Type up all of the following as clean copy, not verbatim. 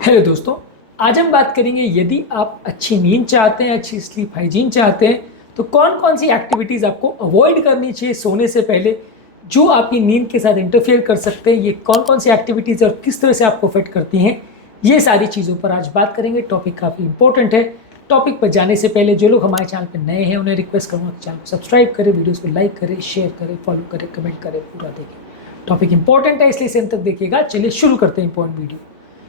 Hello दोस्तों। आज हम बात करेंगे यदि आप अच्छी नींद चाहते हैं, अच्छी स्लीप हाइजीन चाहते हैं तो कौन कौन सी एक्टिविटीज़ आपको अवॉइड करनी चाहिए सोने से पहले जो आपकी नींद के साथ इंटरफेयर कर सकते हैं। ये कौन कौन सी एक्टिविटीज़ और किस तरह से आपको अफेक्ट करती हैं, ये सारी चीज़ों पर आज बात करेंगे। टॉपिक काफ़ी इंपॉर्टेंट है। टॉपिक पर जाने से पहले जो लोग हमारे चैनल पर नए हैं उन्हें रिक्वेस्ट करूँगा कि चैनल को सब्सक्राइब करें, वीडियोज़ को लाइक करें, शेयर करें, फॉलो करें, कमेंट करें, पूरा देखें। टॉपिक इंपॉर्टेंट है इसलिए इसे अंत तक देखिएगा। चलिए शुरू करते हैं इंपॉर्टेंट वीडियो।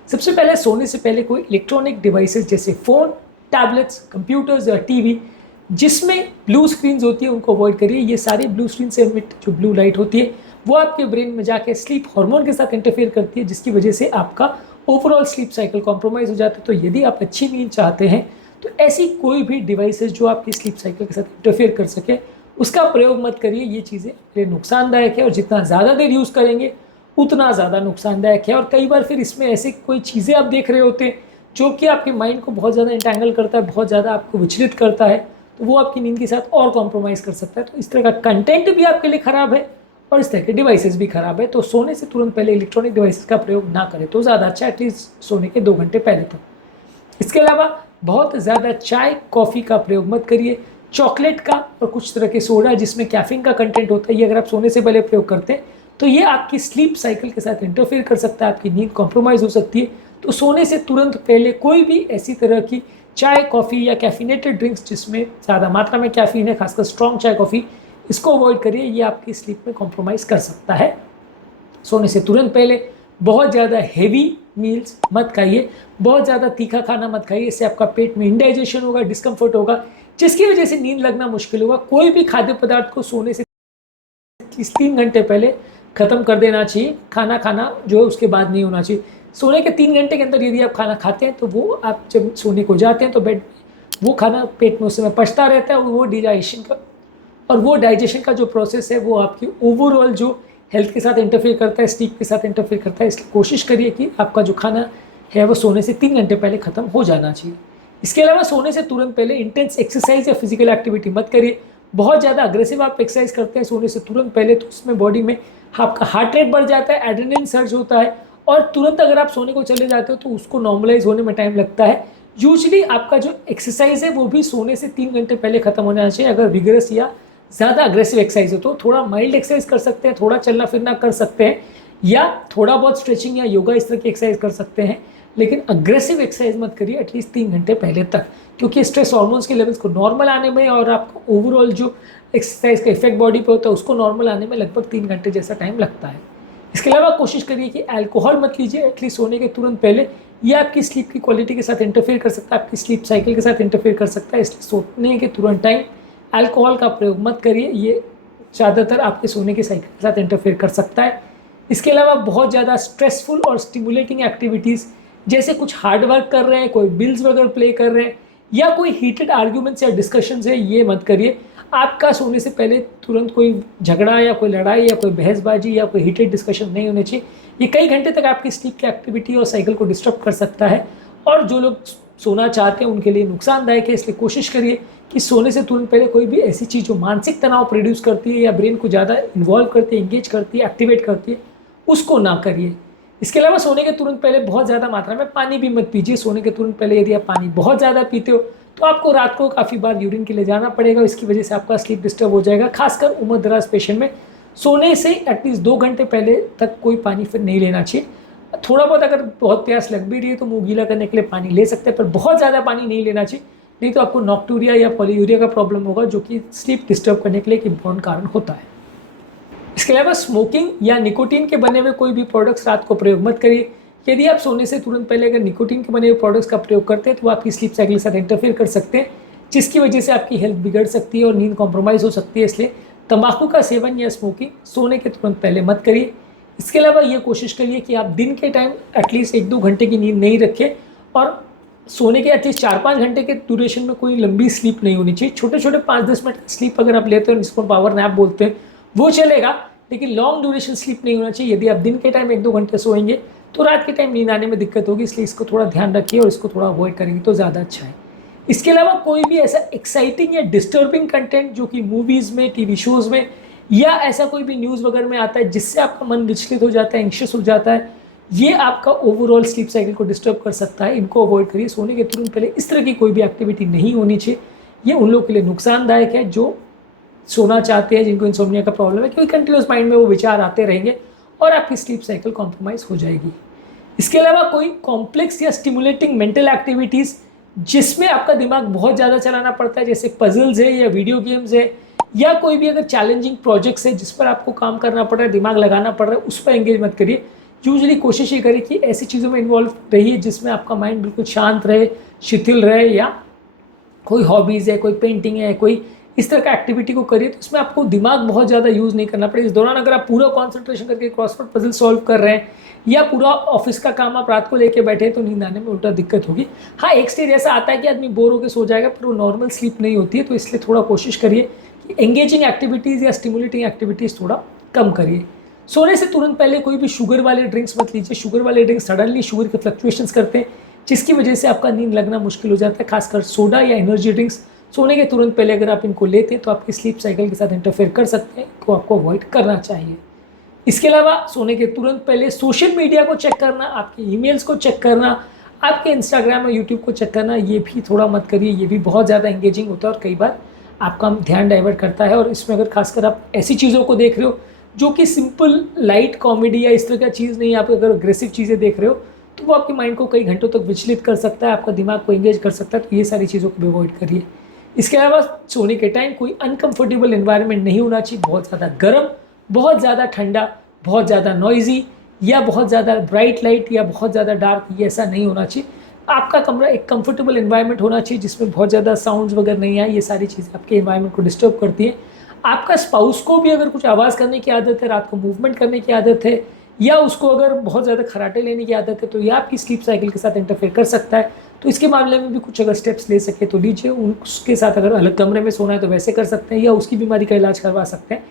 सबसे पहले सोने से पहले कोई इलेक्ट्रॉनिक डिवाइसेस जैसे फ़ोन, टैबलेट्स, कंप्यूटर्स या टीवी जिसमें ब्लू स्क्रीन्स होती है उनको अवॉइड करिए। ये सारी ब्लू स्क्रीन से एमिट जो ब्लू लाइट होती है वो आपके ब्रेन में जाके स्लीप हार्मोन के साथ इंटरफेयर करती है, जिसकी वजह से आपका ओवरऑल स्लीप साइकिल कॉम्प्रोमाइज़ हो जाता है। तो यदि आप अच्छी नींद चाहते हैं तो ऐसी कोई भी डिवाइसेस जो आपकी स्लीप साइकिल के साथ इंटरफेयर कर सके उसका प्रयोग मत करिए। ये चीज़ें आपके लिए नुकसानदायक है और जितना ज़्यादा देर यूज़ करेंगे उतना ज़्यादा नुकसानदायक है। और कई बार फिर इसमें ऐसे कोई चीज़ें आप देख रहे होते हैं जो कि आपके माइंड को बहुत ज़्यादा इंटैंगल करता है, बहुत ज़्यादा आपको विचलित करता है, तो वो आपकी नींद के साथ और कॉम्प्रोमाइज़ कर सकता है। तो इस तरह का कंटेंट भी आपके लिए ख़राब है और इस तरह के डिवाइसेस भी ख़राब है। तो सोने से तुरंत पहले इलेक्ट्रॉनिक डिवाइसेस का प्रयोग ना करें तो ज़्यादा अच्छा, एटलीस्ट सोने के 2 घंटे पहले तक। इसके अलावा बहुत ज़्यादा चाय कॉफ़ी का प्रयोग मत करिए। चॉकलेट का और कुछ तरह के सोडा जिसमें कैफीन का कंटेंट होता है, ये अगर आप सोने से पहले प्रयोग करते हैं तो ये आपकी स्लीप साइकिल के साथ इंटरफेयर कर सकता है, आपकी नींद कॉम्प्रोमाइज़ हो सकती है। तो सोने से तुरंत पहले कोई भी ऐसी तरह की चाय कॉफ़ी या कैफिनेटेड ड्रिंक्स जिसमें ज़्यादा मात्रा में कैफीन है, खासकर स्ट्रॉन्ग चाय कॉफ़ी, इसको अवॉइड करिए। ये आपकी स्लीप में कॉम्प्रोमाइज़ कर सकता है। सोने से तुरंत पहले बहुत ज़्यादा हेवी मील्स मत खाइए, बहुत ज़्यादा तीखा खाना मत खाइए। इससे आपका पेट में इंडाइजेशन होगा, डिस्कम्फर्ट होगा, जिसकी वजह से नींद लगना मुश्किल होगा। कोई भी खाद्य पदार्थ को सोने से 3 घंटे पहले ख़त्म कर देना चाहिए। खाना खाना जो है उसके बाद नहीं होना चाहिए। सोने के 3 घंटे के अंदर यदि आप खाना खाते हैं तो वो आप जब सोने को जाते हैं तो बेड वो खाना पेट में उस समय पचता रहता है और वो डाइजेशन का जो प्रोसेस है वो आपकी ओवरऑल जो हेल्थ के साथ इंटरफेयर करता है, स्लीप के साथ इंटरफेयर करता है। इसलिए कोशिश करिए कि आपका जो खाना है वो सोने से 3 घंटे पहले ख़त्म हो जाना चाहिए। इसके अलावा सोने से तुरंत पहले इंटेंस एक्सरसाइज या फिजिकल एक्टिविटी मत करिए। बहुत ज़्यादा अग्रेसिव आप एक्सरसाइज करते हैं सोने से तुरंत पहले तो उसमें बॉडी में आपका हार्ट रेट बढ़ जाता है, एड्रेनलिन सर्ज होता है और तुरंत अगर आप सोने को चले जाते हो तो उसको नॉर्मलाइज होने में टाइम लगता है। यूजली आपका जो एक्सरसाइज है वो भी सोने से 3 घंटे पहले ख़त्म हो जाना चाहिए। अगर विगरस या ज़्यादा अग्रेसिव एक्सरसाइज हो तो थोड़ा माइल्ड एक्सरसाइज कर सकते हैं, थोड़ा चलना फिरना कर सकते हैं या थोड़ा बहुत स्ट्रेचिंग या योगा इस तरह की एक्सरसाइज कर सकते हैं, लेकिन अग्रेसिव एक्सरसाइज मत करिए एटलीस्ट 3 घंटे पहले तक, क्योंकि स्ट्रेस हार्मोन्स के लेवल्स को नॉर्मल आने में और आपको ओवरऑल जो एक्सरसाइज का इफेक्ट बॉडी पे होता है उसको नॉर्मल आने में लगभग 3 घंटे जैसा टाइम लगता है। इसके अलावा कोशिश करिए कि अल्कोहल मत लीजिए एटलीस्ट सोने के तुरंत पहले। ये आपकी स्लीप की क्वालिटी के साथ इंटरफेयर कर सकता है, आपकी स्लीप साइकिल के साथ इंटरफेयर कर सकता है। इसलिए सोने के तुरंत टाइम अल्कोहल का प्रयोग मत करिए, ये ज़्यादातर आपके सोने के साइकिल के साथ इंटरफेयर कर सकता है। इसके अलावा बहुत ज़्यादा स्ट्रेसफुल और स्टिमुलेटिंग एक्टिविटीज़ जैसे कुछ हार्ड वर्क कर रहे हैं, कोई बिल्स वगैरह प्ले कर रहे हैं या कोई हीटेड आर्ग्यूमेंट्स या डिस्कशंस है, ये मत करिए। आपका सोने से पहले तुरंत कोई झगड़ा या कोई लड़ाई या कोई बहसबाजी या कोई हीटेड डिस्कशन नहीं होने चाहिए। ये कई घंटे तक आपकी स्लीप की एक्टिविटी और साइकिल को डिस्टर्ब कर सकता है और जो लोग सोना चाहते हैं उनके लिए नुकसानदायक है। इसलिए कोशिश करिए कि सोने से तुरंत पहले कोई भी ऐसी चीज़ जो मानसिक तनाव प्रोड्यूस करती है या ब्रेन को ज़्यादा इन्वॉल्व करती है, इंगेज करती है, एक्टिवेट करती है, उसको ना करिए। इसके अलावा सोने के तुरंत पहले बहुत ज़्यादा मात्रा में पानी भी मत पीजिए। सोने के तुरंत पहले यदि आप पानी बहुत ज़्यादा पीते हो तो आपको रात को काफ़ी बार यूरिन के लिए जाना पड़ेगा। इसकी वजह से आपका स्लीप डिस्टर्ब हो जाएगा। खासकर उम्र दराज पेशेंट में सोने से एटलीस्ट 2 घंटे पहले तक कोई पानी फिर नहीं लेना चाहिए। थोड़ा बहुत अगर बहुत प्यास लग भी रही है तो मुँह गीला करने के लिए पानी ले सकते हैं, पर बहुत ज़्यादा पानी नहीं लेना चाहिए, नहीं तो आपको नॉक्टूरिया या पॉलीयूरिया का प्रॉब्लम होगा जो कि स्लीप डिस्टर्ब करने के लिए एक इम्पोर्टेंट कारण होता है। इसके अलावा स्मोकिंग या निकोटीन के बने हुए कोई भी प्रोडक्ट्स रात को प्रयोग मत करिए। यदि आप सोने से तुरंत पहले अगर निकोटीन के बने हुए प्रोडक्ट्स का प्रयोग करते हैं तो वो आपकी स्लीप साइकिल के साथ इंटरफेयर कर सकते हैं, जिसकी वजह से आपकी हेल्थ बिगड़ सकती है और नींद कॉम्प्रोमाइज़ हो सकती है। इसलिए तंबाकू का सेवन या स्मोकिंग सोने के तुरंत पहले मत करिए। इसके अलावा ये कोशिश करिए कि आप दिन के टाइम एटलीस्ट 1-2 घंटे की नींद नहीं रखें और सोने के एटलीस्ट 4-5 घंटे के ड्यूरेशन में कोई लंबी स्लीप नहीं होनी चाहिए। छोटे छोटे 5-10 मिनट स्लीप अगर आप लेते हो जिसको पावर नैप बोलते हैं वो चलेगा, लेकिन लॉन्ग ड्यूरेशन स्लीप नहीं होना चाहिए। यदि आप दिन के टाइम 1-2 घंटे सोएंगे तो रात के टाइम नींद आने में दिक्कत होगी, इसलिए इसको थोड़ा ध्यान रखिए और इसको थोड़ा अवॉइड करेंगे तो ज़्यादा अच्छा है। इसके अलावा कोई भी ऐसा एक्साइटिंग या डिस्टर्बिंग कंटेंट जो कि मूवीज़ में, टीवी शोज़ में या ऐसा कोई भी न्यूज़ वगैरह में आता है जिससे आपका मन विचलित हो जाता है, एंग्शियस हो जाता है, ये आपका ओवरऑल स्लीप साइकिल को डिस्टर्ब कर सकता है। इनको अवॉइड करिए। सोने के तुरंत पहले इस तरह की कोई भी एक्टिविटी नहीं होनी चाहिए। ये उन लोगों के लिए नुकसानदायक है जो सोना चाहते हैं, जिनको इंसोम्निया का प्रॉब्लम है, क्योंकि कंटिन्यूस माइंड में वो विचार आते रहेंगे और आपकी स्लीप साइकिल कॉम्प्रोमाइज़ हो जाएगी। इसके अलावा कोई कॉम्प्लेक्स या स्टिमुलेटिंग मेंटल एक्टिविटीज़ जिसमें आपका दिमाग बहुत ज़्यादा चलाना पड़ता है, जैसे पजल्स है या वीडियो गेम्स है, या कोई भी अगर चैलेंजिंग प्रोजेक्ट्स है जिस पर आपको काम करना पड़ रहा है, दिमाग लगाना पड़ रहा है, उस पर एंगेज मत करिए। यूजली कोशिश ये करें कि ऐसी चीज़ों में इन्वॉल्व रहिए जिसमें आपका माइंड बिल्कुल शांत रहे, शिथिल रहे, या कोई हॉबीज़ है, कोई पेंटिंग है, कोई इस तरह का एक्टिविटी को करिए तो इसमें आपको दिमाग बहुत ज़्यादा यूज़ नहीं करना पड़े। इस दौरान अगर आप पूरा कॉन्सेंट्रेशन करके क्रॉसवर्ड पजल सॉल्व कर रहे हैं या पूरा ऑफिस का काम आप रात को लेके बैठे हैं तो नींद आने में उल्टा दिक्कत होगी। हाँ, एक स्टेज ऐसा आता है कि आदमी बोर होकर सो जाएगा, पर वो नॉर्मल स्लीप नहीं होती है। तो इसलिए थोड़ा कोशिश करिए कि एंगेजिंग एक्टिविटीज़ या स्टिमुलेटिंग एक्टिविटीज़ थोड़ा कम करिए। सोने से तुरंत पहले कोई भी शुगर वाले ड्रिंक्स मत लीजिए। शुगर वाले ड्रिंक्स सडनली शुगर के फ्लक्चुएशंस करते हैं, जिसकी वजह से आपका नींद लगना मुश्किल हो जाता है। खासकर सोडा या एनर्जी ड्रिंक्स सोने के तुरंत पहले अगर आप इनको लेते हैं तो आपकी स्लीप साइकिल के साथ इंटरफेयर कर सकते हैं, तो आपको अवॉइड करना चाहिए। इसके अलावा सोने के तुरंत पहले सोशल मीडिया को चेक करना, आपके ईमेल्स को चेक करना, आपके इंस्टाग्राम और यूट्यूब को चेक करना, ये भी थोड़ा मत करिए। ये भी बहुत ज़्यादा एंगेजिंग होता है और कई बार आपका ध्यान डाइवर्ट करता है। और इसमें अगर खासकर आप ऐसी चीज़ों को देख रहे हो जो कि सिंपल लाइट कॉमेडी या इस तरह का चीज़ नहीं है, आप अगर अग्रेसिव चीज़ें देख रहे हो तो वो आपके माइंड को कई घंटों तक विचलित कर सकता है, आपका दिमाग को एंगेज कर सकता है। तो ये सारी चीज़ों को भी अवॉइड करिए। इसके अलावा सोने के टाइम कोई अनकंफर्टेबल एनवायरनमेंट नहीं होना चाहिए। बहुत ज़्यादा गर्म, बहुत ज़्यादा ठंडा, बहुत ज़्यादा नॉइजी या बहुत ज़्यादा ब्राइट लाइट या बहुत ज़्यादा डार्क, ये ऐसा नहीं होना चाहिए। आपका कमरा एक कंफर्टेबल एनवायरनमेंट होना चाहिए जिसमें बहुत ज़्यादा साउंड्स वगैरह नहीं आए। ये सारी चीज़ें आपके एनवायरनमेंट को डिस्टर्ब करती हैं। आपका स्पाउस को भी अगर कुछ आवाज़ करने की आदत है, रात को मूवमेंट करने की आदत है, या उसको अगर बहुत ज़्यादा खर्राटे लेने की आदत है, तो यह आपकी स्लीप साइकिल के साथ इंटरफेयर कर सकता है। तो इसके मामले में भी कुछ अगर स्टेप्स ले सके तो लीजिए। उसके साथ अगर अलग कमरे में सोना है तो वैसे कर सकते हैं, या उसकी बीमारी का इलाज करवा सकते हैं।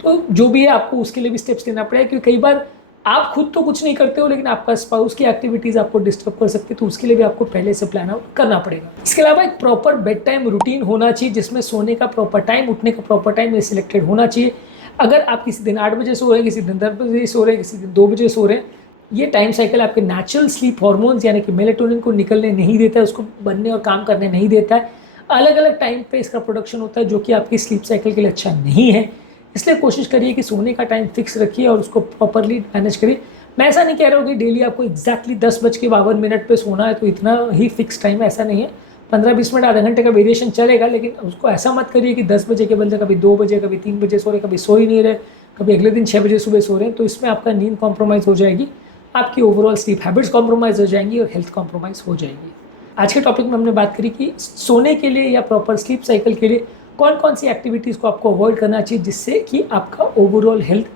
तो जो भी है आपको उसके लिए भी स्टेप्स लेना पड़ेगा, क्योंकि कई बार आप खुद तो कुछ नहीं करते हो लेकिन आपका स्पाउस की एक्टिविटीज़ आपको डिस्टर्ब कर सकती है, तो उसके लिए भी आपको पहले से प्लान आउट करना पड़ेगा। इसके अलावा एक प्रॉपर बेड टाइम रूटीन होना चाहिए जिसमें सोने का प्रॉपर टाइम, उठने का प्रॉपर टाइम सिलेक्टेड होना चाहिए। अगर आप किसी दिन 8 बजे सो रहे हैं, किसी दिन 10 बजे सो रहे हैं, किसी दिन 2 बजे सो रहे हैं, ये टाइम साइकिल आपके नेचुरल स्लीप हार्मोन्स यानी कि मेलेटोनिन को निकलने नहीं देता है, उसको बनने और काम करने नहीं देता है। अलग अलग टाइम पे इसका प्रोडक्शन होता है जो कि आपकी स्लीप साइकिल के लिए अच्छा नहीं है। इसलिए कोशिश करिए कि सोने का टाइम फिक्स रखिए और उसको प्रॉपरली मैनेज करिए। मैं ऐसा नहीं कह रहा हूँ कि डेली आपको एग्जैक्टली 10:52 पे सोना है तो इतना ही फिक्स टाइम, ऐसा नहीं है। 15-20 मिनट, आधा घंटे का वेरिएशन चलेगा, लेकिन उसको ऐसा मत करिए कि 10 बजे के बदले कभी 2 बजे, कभी 3 बजे सो रहे, कभी सो ही नहीं रहे, कभी अगले दिन 6 बजे सुबह सो रहे हैं। तो इसमें आपका नींद कॉम्प्रोमाइज़ हो जाएगी, आपकी ओवरऑल स्लीप हैबिट्स कॉम्प्रोमाइज़ हो जाएंगी और हेल्थ कॉम्प्रोमाइज़ हो जाएगी। आज के टॉपिक में हमने बात करी कि सोने के लिए या प्रॉपर स्लीप साइकिल के लिए कौन कौन सी एक्टिविटीज़ को आपको अवॉइड करना चाहिए जिससे कि आपका ओवरऑल हेल्थ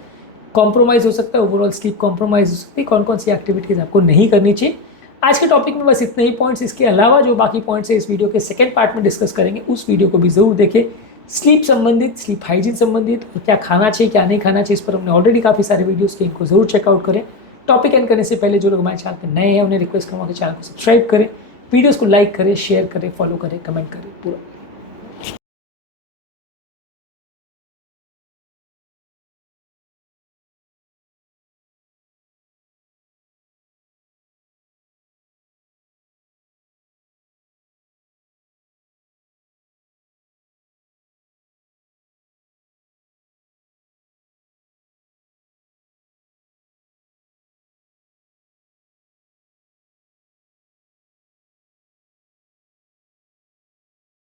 कॉम्प्रोमाइज़ हो सकता है, ओवरऑल स्लीप कॉम्प्रोमाइज़ हो सकती है। कौन कौन सी एक्टिविटीज़ आपको नहीं करनी चाहिए। आज के टॉपिक में बस इतने ही पॉइंट्स। इसके अलावा जो बाकी पॉइंट्स है इस वीडियो के सेकंड पार्ट में डिस्कस करेंगे, उस वीडियो को भी ज़रूर देखें। स्लीप संबंधित, स्लीप हाइजीन संबंधित और क्या खाना चाहिए क्या नहीं खाना चाहिए, इस पर हमने ऑलरेडी काफ़ी सारे वीडियोज़ के, इनको ज़रूर चेकआउट करें। टॉपिक एंड करने से पहले जो लोग हमारे चैनल पर नए हैं उन्हें रिक्वेस्ट करूँगा कि चैनल को सब्सक्राइब करें, वीडियोज़ को लाइक करें, शेयर करें, फॉलो करें, कमेंट करें, पूरा